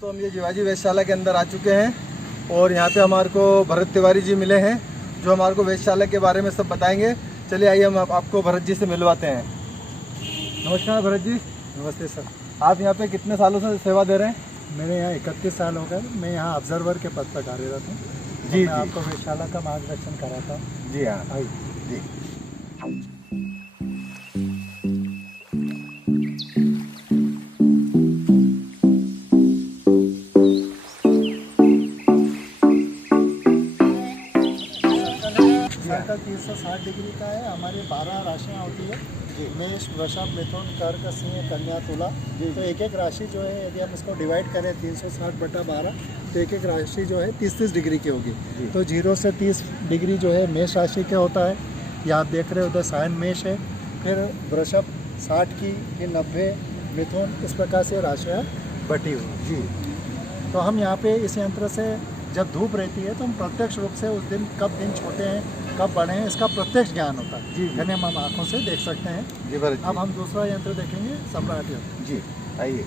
दोस्तों हम ये जीवाजी वेधशाला के अंदर आ चुके हैं और यहाँ पे हमारे को भरत तिवारी जी मिले हैं जो हमारे को वेधशाला के बारे में सब बताएंगे। चलिए आइए हम आपको भरत जी से मिलवाते हैं। नमस्कार भरत जी। नमस्ते सर। आप यहाँ पे कितने सालों से सेवा दे रहे हैं? मेरे यहाँ 31 साल हो गए। मैं यहाँ ऑब्जर्वर के पद पर कार्यरत हूँ। जी मैं आपको वेधशाला का मार्गदर्शन कराता हूँ। जी हाँ आइए जी। सर्कल 360 डिग्री का है। हमारी 12 राशियाँ होती है, मेष, वृषभ, मिथुन, कर्क, सिंह, कन्या, तुला। तो एक एक राशि जो है यदि हम इसको डिवाइड करें 360/12 तो एक एक राशि जो है 30-30 डिग्री की होगी। तो 0 से 30 डिग्री जो है मेष राशि का होता है। ये आप देख रहे हो उधर सायन मेष है। फिर वृषभ 60 की, फिर 90, मिथुन, इस प्रकार से राशियाँ बटी हुई जी। तो हम यहाँ पे इस यंत्र से जब धूप रहती है तो हम प्रत्यक्ष रूप से उस दिन कब दिन छोटे हैं कब बड़े हैं इसका प्रत्यक्ष ज्ञान होता है जी। यानी हम आँखों से देख सकते हैं जी भरत जी। अब हम दूसरा यंत्र देखेंगे, सम्राट यंत्र। जी आइए।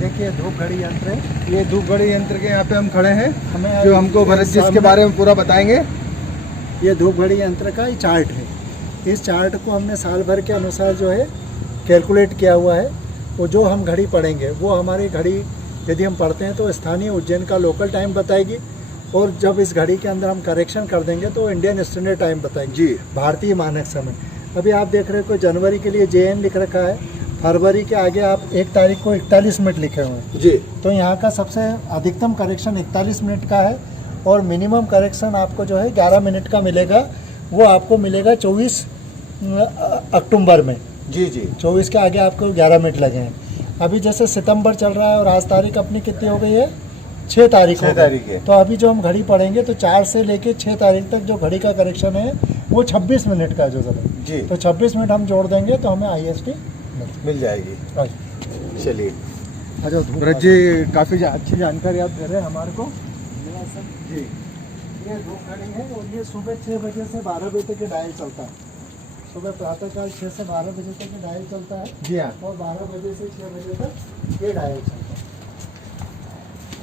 देखिए धूप घड़ी यंत्र है। ये धूप घड़ी यंत्र के यहाँ पे हम खड़े हैं हमें जो हमको भरत जी इसके बारे में पूरा बताएंगे। ये धूप घड़ी यंत्र का चार्ट है। इस चार्ट को हमने साल भर के अनुसार जो है कैलकुलेट किया हुआ है। वो जो हम घड़ी पढ़ेंगे वो हमारी घड़ी यदि हम पढ़ते हैं तो स्थानीय उज्जैन का लोकल टाइम बताएगी, और जब इस घड़ी के अंदर हम करेक्शन कर देंगे तो इंडियन स्टैंडर्ड टाइम बताएगी जी, भारतीय मानक समय। अभी आप देख रहे हो कि जनवरी के लिए JN लिख रखा है, फरवरी के आगे आप 1 तारीख को 41 मिनट लिखे हुए हैं जी। तो यहाँ का सबसे अधिकतम करेक्शन 41 मिनट का है, और मिनिमम करेक्शन आपको जो है 11 मिनट का मिलेगा। वो आपको मिलेगा 24 अक्टूबर में जी जी। 24 के आगे आपको 11 मिनट लगे हैं। अभी जैसे सितंबर चल रहा है और आज तारीख अपनी कितनी हो गई है, 6 तारीख हो गई है। तो अभी जो हम घड़ी पढ़ेंगे तो 4 से लेके 6 तारीख तक जो घड़ी का करेक्शन है वो 26 मिनट का जो समय जी। तो 26 मिनट हम जोड़ देंगे तो हमें IST मिल जाएगी। चलिए अच्छा भरत जी काफ़ी अच्छी जानकारी आप दे रहे हैं हमारे को जी। ये धूप घड़ी है और ये सुबह 6 बजे से 12 बजे तक डायल चलता है। सुबह प्रातःकाल 6 से 12 बजे तक ये डायल चलता है जी हाँ। और 12 बजे से 6 बजे तक ये डायल चलता है।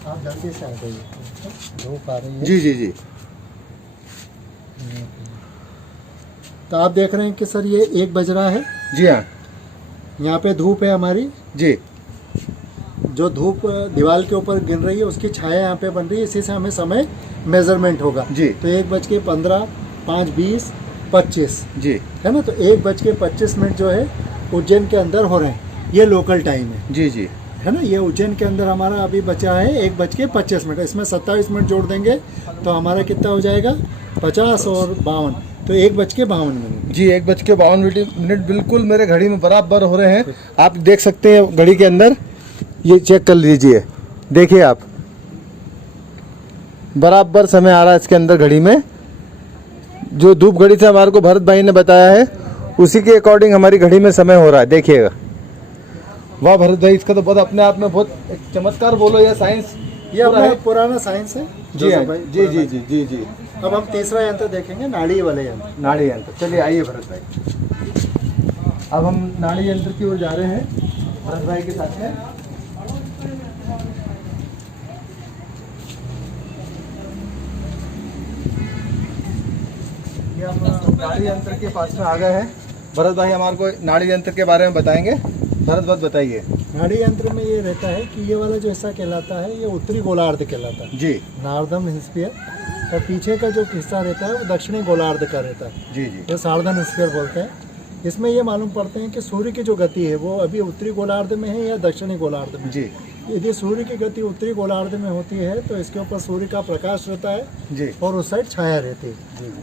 आप जल्दी से आ जाइए, धूप आ रही है जी जी जी। तो आप देख रहे हैं कि सर ये 1 बज रहा है। जी हाँ। यहाँ पे धूप है हमारी, जी जो धूप दीवार के ऊपर गिर रही है उसकी छाया यहाँ पे बन रही है, इसी से हमें समय मेजरमेंट होगा जी। तो 1:15, 5, 20, 25 जी है ना। तो 1:25 जो है उज्जैन के अंदर हो रहे हैं, ये लोकल टाइम है जी जी। है ना। ये उज्जैन के अंदर हमारा अभी बचा है 1:25। इसमें 27 मिनट जोड़ देंगे तो हमारा कितना हो जाएगा, 50 और 52, तो 1:52 जी। 1:52 बिल्कुल मेरे घड़ी में बराबर हो रहे हैं। आप देख सकते हैं घड़ी के अंदर, ये चेक कर लीजिए, देखिए आप, बराबर समय आ रहा है इसके अंदर घड़ी में। जो धूप घड़ी से हमारे को भरत भाई ने बताया है उसी के अकॉर्डिंग हमारी घड़ी में समय हो रहा है। देखिएगा, वाह भरत भाई, इसका तो बहुत अपने आप में बहुत एक चमत्कार बोलो या साइंस, ये अपना पुराना साइंस है जी हाँ जी जी जी जी जी। अब हम तीसरा यंत्र देखेंगे, नाड़ी वाले यंत्र। नाड़ी यंत्र, चलिए आइए भरत भाई। अब हम नाड़ी यंत्र की ओर जा रहे हैं भरत भाई के साथ में। ये हम नाड़ी यंत्र के पास में आ गए हैं। भरत भाई हमारे को नाड़ी यंत्र के बारे में बताएंगे। भरत भाई बताइए। नाड़ी यंत्र में ये रहता है कि ये वाला जो हिस्सा कहलाता है ये उत्तरी गोलार्ध कहलाता है जी। नार्दर्न हेमिस्फीयर, और पीछे का जो हिस्सा रहता है वो दक्षिणी गोलार्ध का रहता है, जी जी। ये सार्धन हेमिस्फीयर बोलते हैं। इसमें ये मालूम पड़ते हैं कि सूर्य की जो गति है वो अभी उत्तरी गोलार्ध में है या दक्षिणी गोलार्ध में जी। यदि सूर्य की गति उत्तरी गोलार्ध में होती है तो इसके ऊपर सूर्य का प्रकाश रहता है जी और उस साइड छाया रहती है,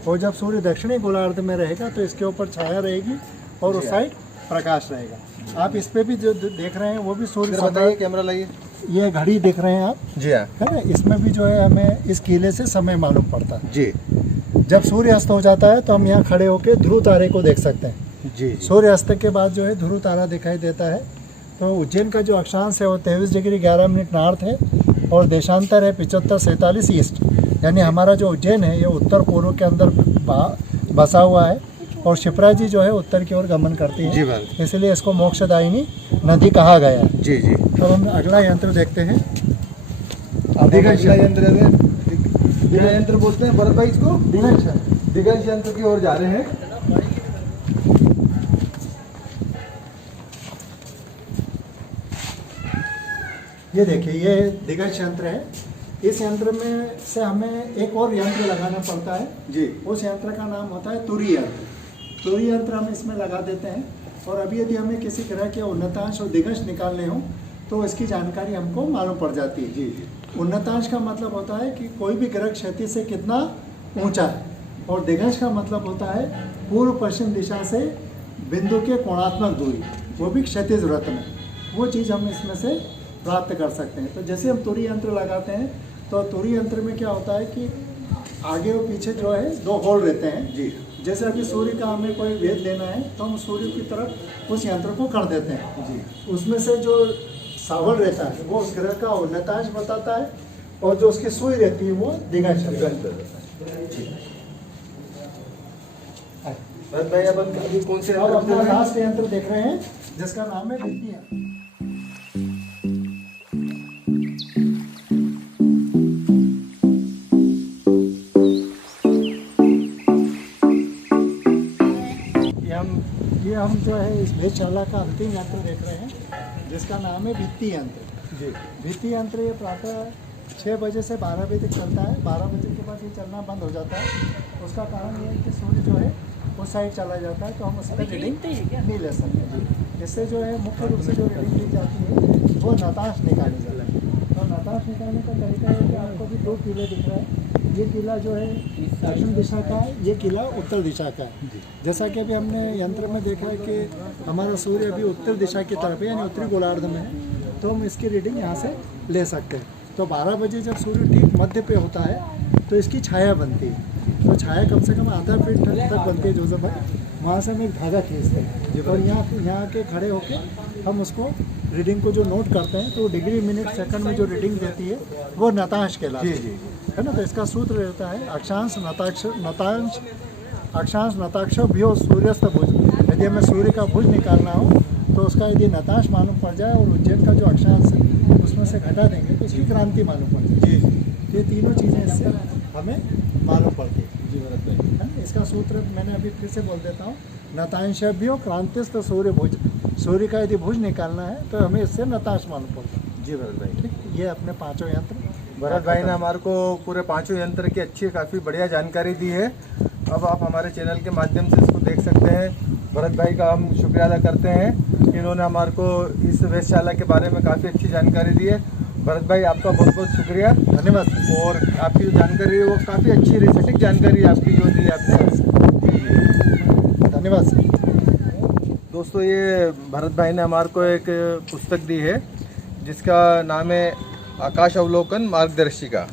और जब सूर्य दक्षिणी गोलार्ध में रहेगा तो इसके ऊपर छाया रहेगी और उस साइड प्रकाश रहेगा। आप इस पे भी जो देख रहे हैं वो भी सूर्य बताइए, कैमरा लाइए। ये घड़ी देख रहे हैं आप जी हाँ, है ना। इसमें भी जो है हमें इस कीले से समय मालूम पड़ता है। जी। जब सूर्य अस्त हो जाता है तो हम यहाँ खड़े होकर ध्रुव तारे को देख सकते हैं। जी जी सूर्यास्त के बाद जो है ध्रुव तारा दिखाई देता है। तो उज्जैन का जो अक्षांश है वो 23 डिग्री 11 मिनट नॉर्थ है और देशांतर है 75-47 ईस्ट। यानी हमारा जो उज्जैन है ये उत्तर पूर्व के अंदर बसा हुआ है और शिप्रा जी जो है उत्तर की ओर गमन करती जी है, महाराज। इसलिए इसको मोक्षदायिनी नदी कहा गया है। जी जी। अब हम अगला यंत्र देखते हैं। दिगंश यंत्र है, दिगंश यंत्र बोलते हैं भरत भाई इसको। दिगंश यंत्र की ओर जा रहे हैं। ये देखिए ये दिगंश यंत्र है। इस यंत्र में से हमें एक और यंत्र लगाना पड़ता है जी। उस यंत्र का नाम होता है तुरी यंत्र। तुरी यंत्र हम इसमें लगा देते हैं और अभी यदि हमें किसी ग्रह के उन्नतांश और दिगंश निकालने हो तो इसकी जानकारी हमको मालूम पड़ जाती है। जी जी। उन्नतांश का मतलब होता है कि कोई भी ग्रह क्षैतिज से कितना ऊंचा है और दिगंश का मतलब होता है पूर्व पश्चिम दिशा से बिंदु के कोणात्मक दूरी, वो भी क्षैतिज वृत्त में। वो चीज़ हम इसमें से प्राप्त कर सकते हैं। तो जैसे हम तुरी यंत्र लगाते हैं तो तुरी यंत्र में क्या होता है कि आगे और पीछे जो है 2 होल रहते हैं। जी। जैसे अभी सूर्य का हमें कोई वेध लेना है तो हम सूर्य की तरफ उस यंत्र को कर देते हैं। जी। उसमें से जो सावल रहता है वो उस ग्रह का उन्नतांश बताता है और जो उसकी सुई रहती है वो दिगंश भरत भाई अपन अभी कौन से अब अपना लास्ट यंत्र देख रहे हैं जिसका नाम है भित्ति यंत्र। ये हम जो है इस वेधशाला का अंतिम यंत्र देख रहे हैं जिसका नाम है भित्ति यंत्र। जी। भित्ति यंत्र ये प्रातः 6 बजे से 12 बजे तक चलता है। 12 बजे के बाद ये चलना बंद हो जाता है। उसका कारण ये है कि सूर्य जो है उस साइड चला जाता है तो हम उसका रीडिंग नहीं ले सकते। इससे जो है मुख्य रूप से जो रीडिंग ली जाती है वो नतांश निकाली जाती है। तो नतांश निकालने का तरीका है कि आपको भी 2 किले दिख रहा है। ये किला जो है दक्षिण दिशा का है, ये किला उत्तर दिशा का है। जैसा कि अभी हमने यंत्र में देखा है कि हमारा सूर्य अभी उत्तर दिशा की तरफ है यानी उत्तरी गोलार्ध में है, तो हम इसकी रीडिंग यहाँ से ले सकते हैं। तो 12 बजे जब सूर्य ठीक मध्य पे होता है तो इसकी छाया बनती है। तो छाया कम से कम आधा फीट तक बनती है जोसेफ भाई। वहाँ से हम एक धागा खींचते हैं और यहाँ के खड़े होके हम उसको रीडिंग को जो नोट करते हैं तो डिग्री मिनट सेकंड में जो रीडिंग देती है वो नतांश कहलाती है। है ना। तो इसका सूत्र रहता है अक्षांश नताक्ष भ्यो सूर्यस्त भुज। यदि हमें सूर्य का भुज निकालना हो तो उसका यदि नतांश मालूम पड़ जाए और उज्जैन का जो अक्षांश है उसमें से घटा देंगे तो उसकी क्रांति मालूम पड़ जाए। जी। ये तीनों चीज़ें इससे हमें मालूम पड़ती है। जी भरत भाई। है ना। इसका सूत्र मैंने अभी फिर से बोल देता हूँ। नतांशभ्यो क्रांतिस्थ सूर्य भुज। सूर्य का यदि भुज निकालना है तो हमें इससे नतांश मालूम पड़ता है। जी भरत भाई। ठीक। ये अपने 5 यंत्र भरत भाई ने हमारे को पूरे 5 यंत्र की अच्छी काफ़ी बढ़िया जानकारी दी है। अब आप हमारे चैनल के माध्यम से इसको देख सकते हैं। भरत भाई का हम शुक्रिया अदा करते हैं, इन्होंने हमारे को इस वेधशाला के बारे में काफ़ी अच्छी जानकारी दी है। भरत भाई आपका बहुत बहुत शुक्रिया, धन्यवाद। और आपकी जो जानकारी है वो काफ़ी अच्छी रही, सटीक जानकारी आपकी जो दी आपने। धन्यवाद सर। दोस्तों ये भरत भाई ने हमारे को एक पुस्तक दी है जिसका नाम है आकाश अवलोकन मार्गदर्शिका।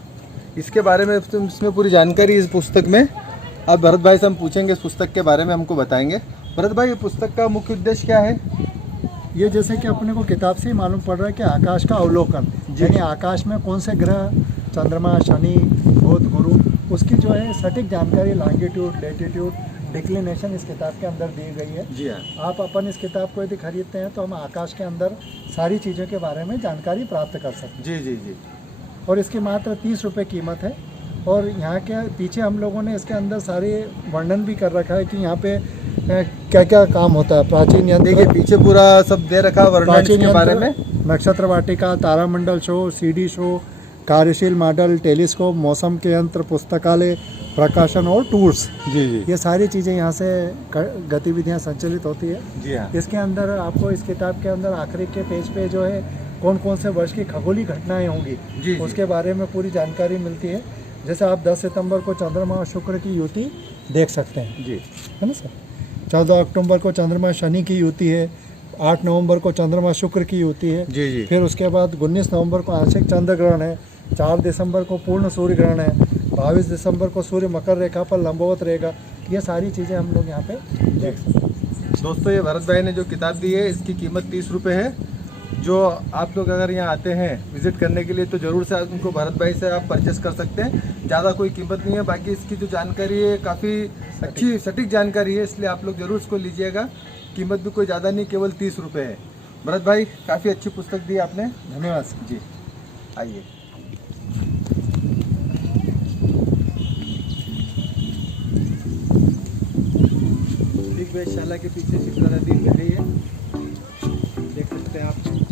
इसके बारे में इसमें पूरी जानकारी इस पुस्तक में। अब भरत भाई से हम पूछेंगे इस पुस्तक के बारे में, हमको बताएंगे। भरत भाई ये पुस्तक का मुख्य उद्देश्य क्या है? ये जैसे कि अपने को किताब से ही मालूम पड़ रहा है कि आकाश का अवलोकन, यानी आकाश में कौन से ग्रह, चंद्रमा, शनि, बुध, गुरु, उसकी जो है सटीक जानकारी लॉन्गिट्यूड, लेटीट्यूड, डिक्लिनेशन इस किताब के अंदर दी गई है। जी हाँ। आप अपन इस किताब को यदि खरीदते हैं तो हम आकाश के अंदर सारी चीज़ों के बारे में जानकारी प्राप्त कर सकते हैं। जी जी जी। और इसकी मात्र 30 रुपये कीमत है। और यहाँ के पीछे हम लोगों ने इसके अंदर सारे वर्णन भी कर रखा है कि यहाँ पे क्या क्या काम होता है। प्राचीन यंत्र, देखिए पीछे पूरा सब दे रखा है वर्णन इसके बारे में। नक्षत्र वाटिका, तारामंडल शो, सीडी शो, कार्यशील मॉडल, टेलीस्कोप, मौसम के यंत्र, पुस्तकालय, प्रकाशन और टूर्स। जी जी। ये सारी चीज़ें यहाँ से गतिविधियाँ संचालित होती है। जी हाँ। इसके अंदर आपको इस किताब के अंदर आखिरी के पेज पे जो है कौन कौन से वर्ष की खगोलीय घटनाएं होंगी जी। उसके बारे में पूरी जानकारी मिलती है। जैसे आप 10 सितंबर को चंद्रमा और शुक्र की युति देख सकते हैं। जी। है ना सर। 14 अक्टूबर को चंद्रमा शनि की युति है। 8 नवंबर को चंद्रमा शुक्र की युति है। जी जी। फिर उसके बाद 19 नवंबर को आंशिक चंद्र ग्रहण है। 4 दिसंबर को पूर्ण सूर्य ग्रहण है। 22 दिसंबर को सूर्य मकर रेखा पर लंबवत रहेगा। ये सारी चीज़ें हम लोग यहाँ पे देख सकते हैं। दोस्तों ये भरत भाई ने जो किताब दी है इसकी कीमत 30 रुपये है। जो आप लोग अगर यहाँ आते हैं विजिट करने के लिए तो ज़रूर से उनको भरत भाई से आप परचेस कर सकते हैं। ज़्यादा कोई कीमत नहीं है। बाकी इसकी जो जानकारी है काफ़ी अच्छी सटीक जानकारी है, इसलिए आप लोग ज़रूर इसको लीजिएगा। कीमत भी कोई ज़्यादा नहीं, केवल 30 रुपये है। भरत भाई काफ़ी अच्छी पुस्तक दी आपने, धन्यवाद जी। आइए वेधशाला के पीछे शिप्रा नदी बह रही है, देख सकते हैं आप।